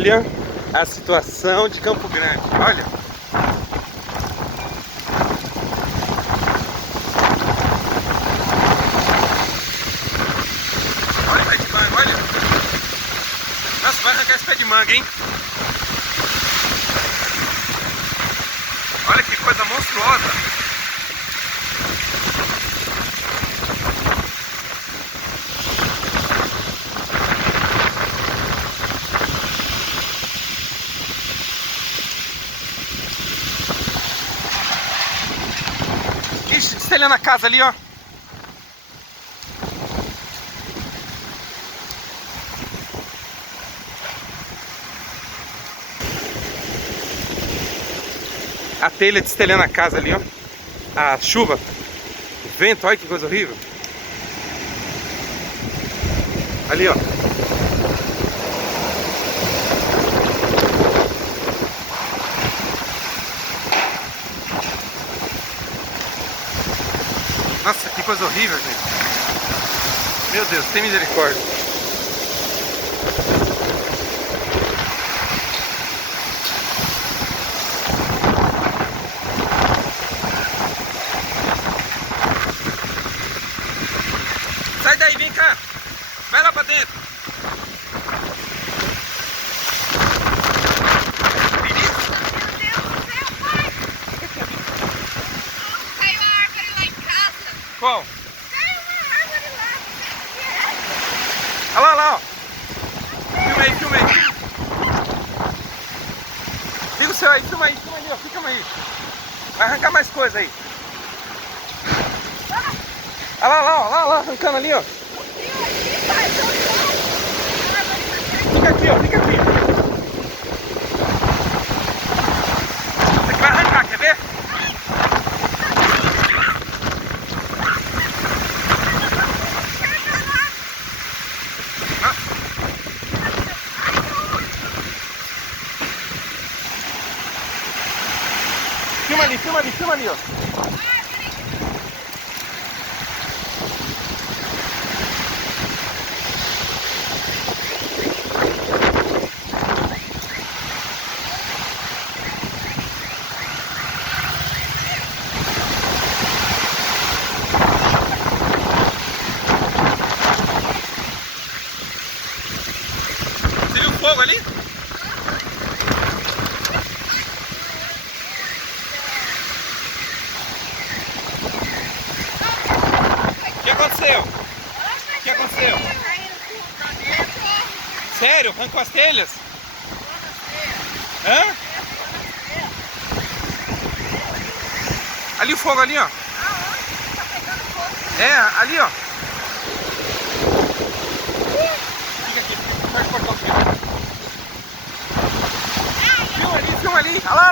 Olha a situação de Campo Grande, olha. Olha o pé de manga, olha. Nossa, vai arrancar esse pé de manga, hein? Olha que coisa monstruosa. Ixi, destelhando a casa ali, ó. A telha destelhando a casa ali, ó. A chuva, o vento, olha que coisa horrível. Ali, ó. Nossa, que coisa horrível, gente. Meu Deus, tem misericórdia. Sai daí, vem cá. Vai lá pra dentro. Qual? Tem uma árvore lá. Olha lá, lá, ó. Filma aí, filma aí. Liga o seu aí, filma ali, ó. Fica aí. Vai arrancar mais coisa aí. Olha lá, lá, ó. Lá, arrancando ali, ó. Fica aqui, ó. Fica aqui. Você que vai arrancar, quer ver? Filma ali, ó. Você viu o fogo ali? O que aconteceu? O que aconteceu? Sério? Arrancou as telhas? Hã? Ali o fogo ali, ó. É, ali, ó. Fica aqui, pode cortar o fio. Filma ali, filma ali. Olha lá,